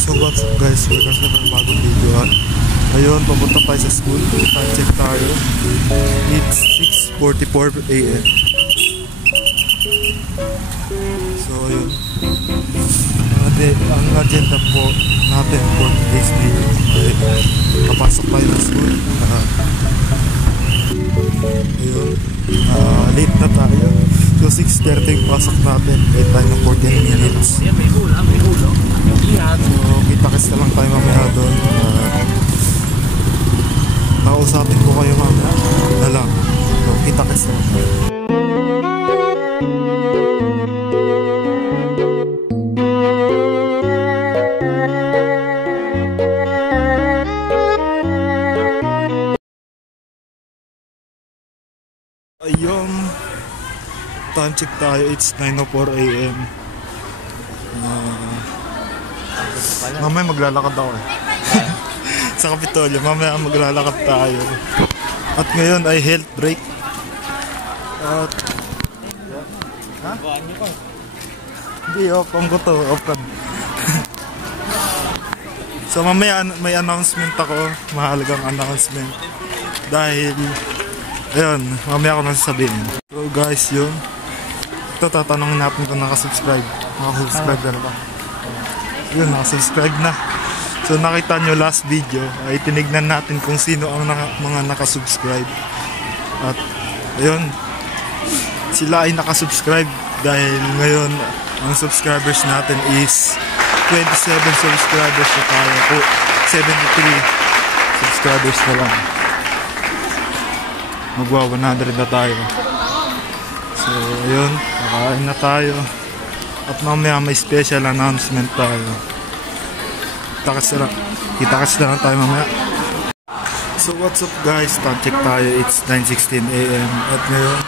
So what's up guys, welcome sa mga bagong video. Ngayon, papunta tayo sa school. Time check tayo. It's 6:44 AM. So ayun, ang agenda po natin for today's video ay kapasok tayo ng school. Ayun, late na tayo. So 6:30 pasok natin. Late tayo ng 14 minutes. So kita-kits na lang tayo mamaya doon. Nakausapin ko kayo mamaya na lang. So kita-kits na lang tayo. Ayun, time check tayo. It's 9:04 AM. Mamaya maglalakad ako sa Kapitolyo. Mamaya maglalakad tayo. At ngayon ay health break. At ha? Hindi, off-cam ko to. Off-cam. So mamaya may announcement ako. Mahalagang announcement. Dahil ayun, mamaya ako nasasabihin. So guys, yun. Ito, tatanungin natin kung nakasubscribe. Nakasubscribe na ba? Yun, nakasubscribe na. So nakita nyo last video, ay tinignan natin kung sino ang mga nakasubscribe. At ayun, sila ay nakasubscribe dahil ngayon ang subscribers natin is 27 subscribers na tayo. 73 subscribers na lang. Magwa 100 na tayo. So ayun, kakain na tayo. At mamaya may special announcement tayo. Kita-kits na lang tayo mamaya. So what's up guys, time check tayo. It's 9:16 AM. At ngayon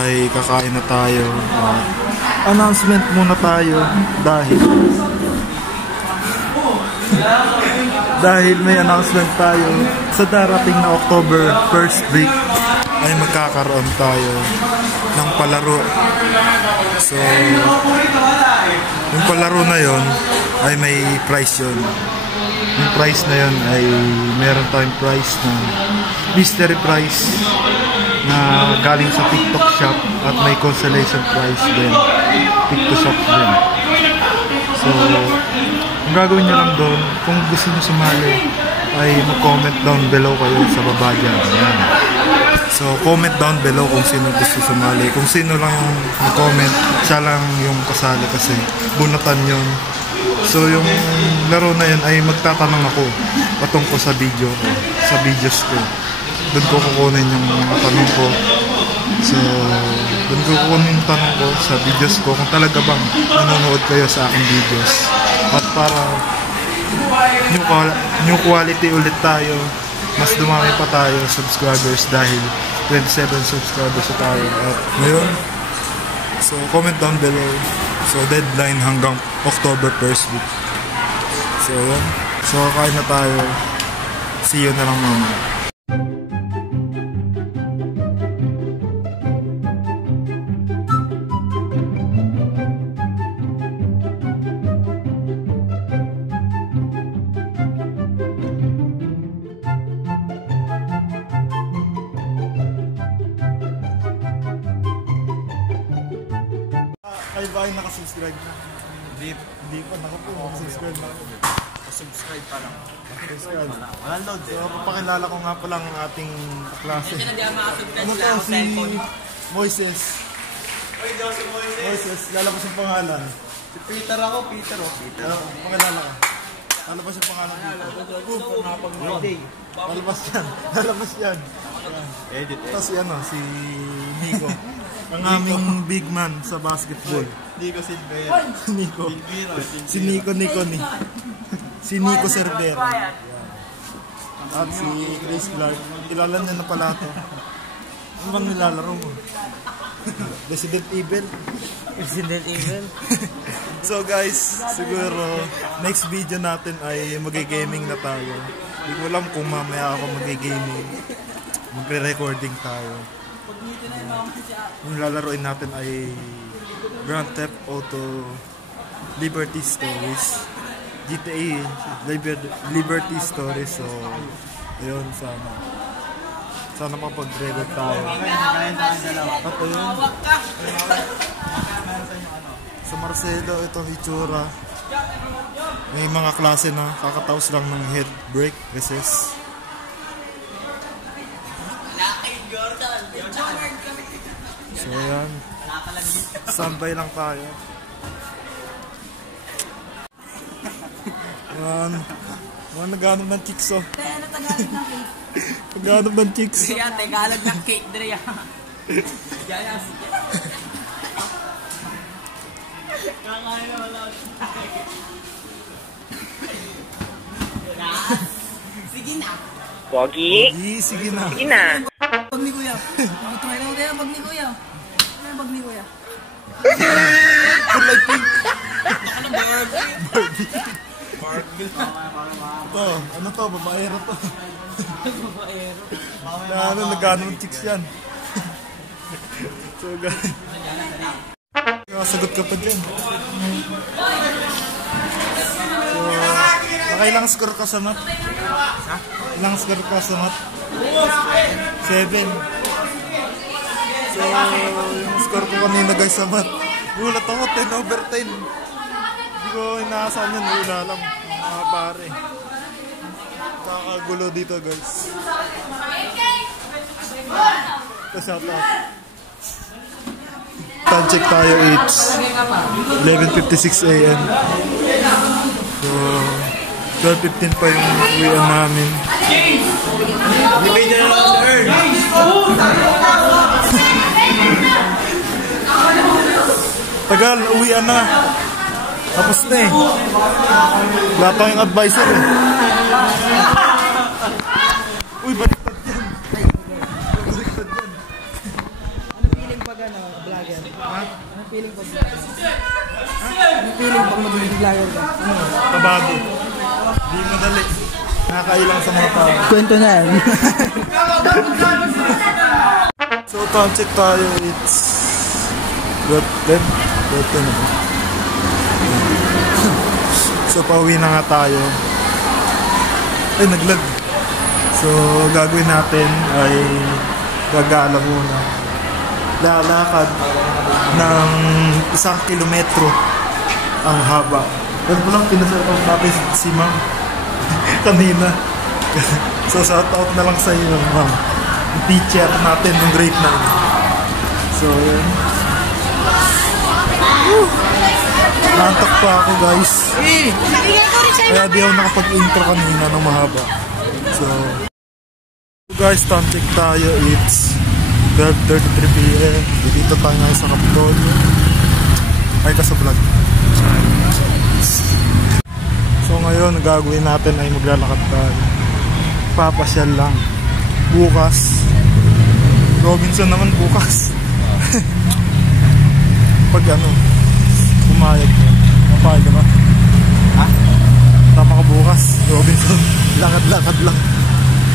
ay kakain na tayo. Announcement muna tayo dahil may announcement tayo sa darating na October 1st week ay magkakaroon tayo ng palaro. So yung palaro na yon ay may prize yun. Yung prize na yon ay meron tayong prize na mystery prize na galing sa TikTok shop at may consolation prize din TikTok shop din. So ang gagawin nyo lang doon, kung gusto nyo sumali ay mag-comment down below kayo sa baba dyan. Ayan. So comment down below kung sino gusto sumali. Kung sino lang yung mag-comment, siya lang yung kasali kasi bunatan yun. So yung laro na yun ay magtatanong ako patungkol sa video ko, sa videos ko. Doon ko kukunin yung mga tanong ko. So doon ko kukunin yung tanong ko sa videos ko kung talaga bang nanonood kayo sa aking videos. At para new quality ulit tayo, mas dumami pa tayo subscribers dahil 27 subscribers na tayo. At ngayon, so comment down below. So deadline hanggang October 1st week. So yun, so kain na tayo. See you na lang mamaya. Ay ba ay nakasubscribe na? Hindi pa, nakasubscribe na ako. Subscribe pa lang. Subscribe. Walang load eh. So papakilala ko nga pa lang ang ating klase. Kasi hindi ako makasubscribe Ano sa to? Si cellphone. Moises. Oy, daw si Moises. Moises, lalabas yung pangalan. Si Peter ako, Peter oh. Peter. Pakilala ka. Lalabas yung pangalan dito. Lalabas yan. Lalabas yan. Edit eh. Tapos si ano, si Nico. Ang aming big man sa basketball. Nico Silvera. Nico. Silvera. Si Nico ni. Si Nico Cervera. At si Chris Clark. Kilala niya na pala ito. Ano bang nilalaro mo? Resident Evil. Resident Evil. So guys, siguro next video natin ay mag-gaming na tayo. Hindi ko alam kung mamaya ako mag-gaming. Magre-recording tayo. Yung lalaroin natin ay Grand Theft Auto Liberty Stories. GTA Liberty Stories. So, ayun, sana makapag-record tayo. At ayun, sa Marcelo, ito itsura. May mga klase na kakataos lang ng head brake recess. So ayan, standby lang tayo. Ayan, naghanap ng chicks oh. Naghanap ng chicks. Kaya Tagalog ng cake dre. Sige na. Pogi. Sige na. Sige na. Pag ni Kuya. Try na tayo pag ni Kuya. Ano pag ni Kuya? Kulay pink. Ito, ano to? Babaero to. Naghanap ng chicks yan. So guys, nakasagot ka pa dyan. So, nakailang score ka sa mat? Ha? Ilang score ka sa mat? 7. So, yung score ko kanina guys sa mat, gulat ako, 10/10. Hindi ko inaasahan yan, wala lang mga pare. Kakagulo dito guys. Ito shout out. Time check tayo, it's 11:56 AM. So 12:15 pa yung uwian namin. Tagal, uwian na. Tapos na eh. Wala tayong advisor eh. Uy, baliktad yan. Baliktad yan. Ano feeling pag vlogger? Ha? Ano feeling pag vlogger? Ano feeling pag magiging vlogger ka? Ano? Kabado. Di madali. Nakakailang sa mga tao. Kwento na yan. So, time check tayo. It's 12:10 na ba? So, pauwi na nga tayo. Ay, naglag. So, gagawin natin ay gagala muna. Lalakad ng 1 kilometro ang haba. Pero po lang pinasarap natin si ma'am kanina. So, shout out na lang sa iyo, ma'am. Yung teacher natin ng grade 9. So, yun. Nantak pa ako guys. Kaya di ako nakapag-intro kanina ng mahaba. So guys, time check tayo. It's 12:33 PM. Dito tayo ngayon sa Kapitolyo. Ay ka sa vlog. So ngayon, gagawin natin ay maglalakad tayo. Papasyal lang. Bukas Robinson naman bukas. Pag ano, pumayag ka. Mapayag ka ba? Ha? Tama ka bukas, Robinson. Lakad-lakad lang.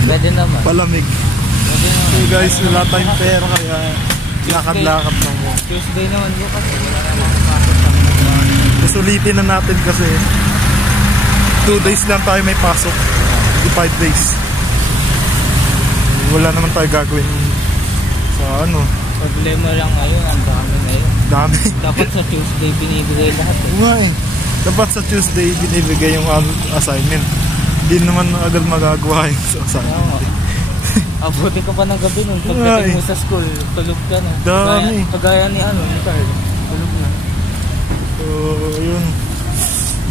Pwede naman. Palamig. So guys, wala tayong pera kaya lakad-lakad lang mo. Tuesday naman bukas. Wala naman pasok sa mga. Susulitin na natin kasi 2 days lang tayo may pasok. Hindi 5 days. Wala naman tayo gagawin sa ano. Problema lang ngayon, ang dami ngayon. Dami. Dapat sa Tuesday binibigay lahat eh. Oo nga eh. Dapat sa Tuesday binibigay yung assignment. Hindi naman agad magagawa yung assignment. Abuti ka pa ng gabi nun. Pagdating mo sa school, tulog ka na. Dami. Pagaya ni ni Carl, tulog na. So, yun.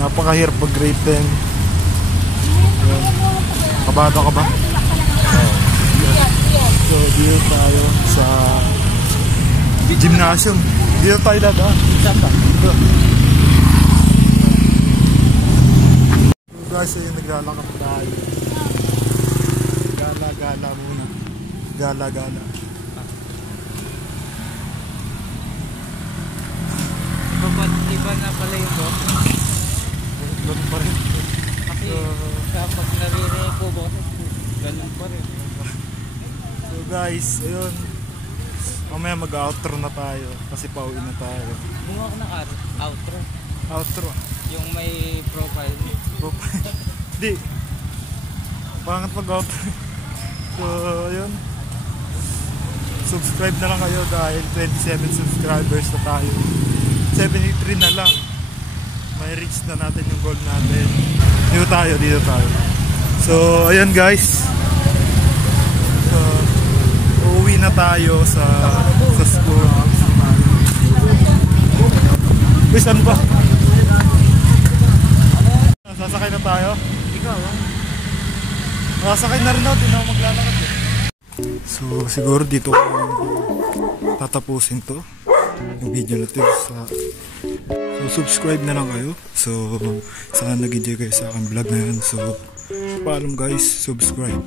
Napakahirap pag grade 10. Yun. Kabado ka ba? So, dito tayo sa gymnasium. Dito tayo dadaan. Saan pa? Dito. So, guys, ayun, naglalakad tayo. Gala-gala muna. Gala-gala. Iba na pala yung boss. Ganun pa rin. Kasi kapag naririnig ko boss, ganun pa rin. So guys, ayun. Mamaya mag-outro na tayo kasi pauwi na tayo. Bunga outro. Outro. Yung may profile. Di. Pangat mag-outro. So, ayun. Subscribe na lang kayo dahil 27 subscribers na tayo. 73 na lang. May reach na natin yung goal natin. Dito tayo. So, ayun guys. So, uuwi na tayo sa school. Uy, saan ba? Sasakay na tayo? Ikaw, Sasakay na rin ako, di na ako maglalakad eh. So, siguro dito ko tatapusin to yung video na to. So, subscribe na lang kayo. So, sana nag-enjoy kayo sa aking vlog na yan. So, paalam guys, subscribe.